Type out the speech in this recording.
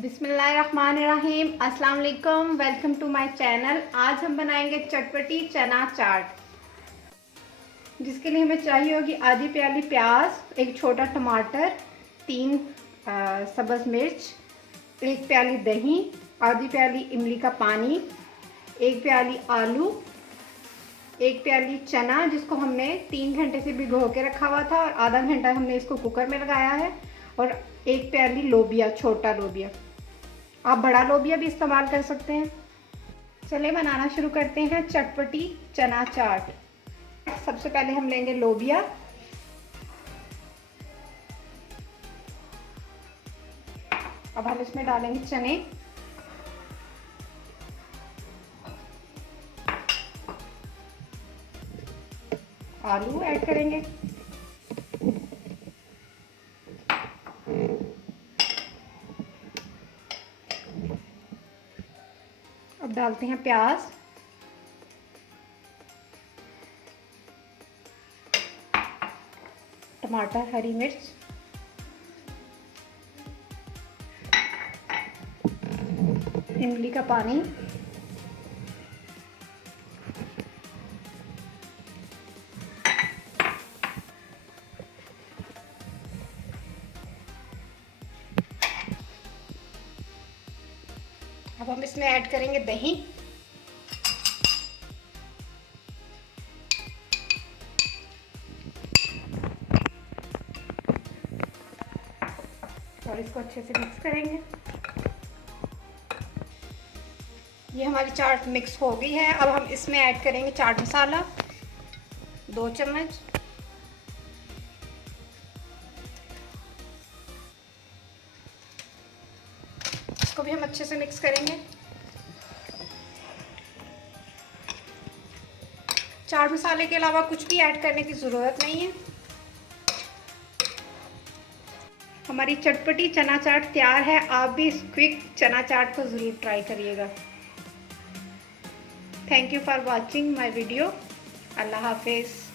बिस्मिल्लाहिर्रहमानिर्रहीम। अस्सलाम वालेकुम, वेलकम टू माय चैनल। आज हम बनाएंगे चटपटी चना चाट, जिसके लिए हमें चाहिए होगी आधी प्याली प्याज, एक छोटा टमाटर, 3 सब्ज़ मिर्च, 1 प्याली दही, आधी प्याली इमली का पानी, 1 प्याली आलू, 1 प्याली चना जिसको हमने 3 घंटे से भिगो के रखा हुआ था और आधा घंटा हमने इसको कुकर में लगाया है, और 1 प्याली लोबिया, छोटा लोबिया। आप बड़ा लोबिया भी इस्तेमाल कर सकते हैं। चलिए बनाना शुरू करते हैं चटपटी चना चाट। सबसे पहले हम लेंगे लोबिया। अब हम इसमें डालेंगे चने, आलू ऐड करेंगे, अब डालते हैं प्याज, टमाटर, हरी मिर्च, इमली का पानी, अब हम इसमें ऐड करेंगे दही, और इसको अच्छे से मिक्स करेंगे। ये हमारी चाट मिक्स हो गई है। अब हम इसमें ऐड करेंगे चाट मसाला, 2 चम्मच, इसको भी हम अच्छे से मिक्स करेंगे। चाट मसाले के अलावा कुछ भी ऐड करने की ज़रूरत नहीं है। हमारी चटपटी चना चाट तैयार है। आप भी इस क्विक चना चाट को ज़रूर ट्राई करिएगा। Thank you for watching my video. अल्लाह हाफिज़।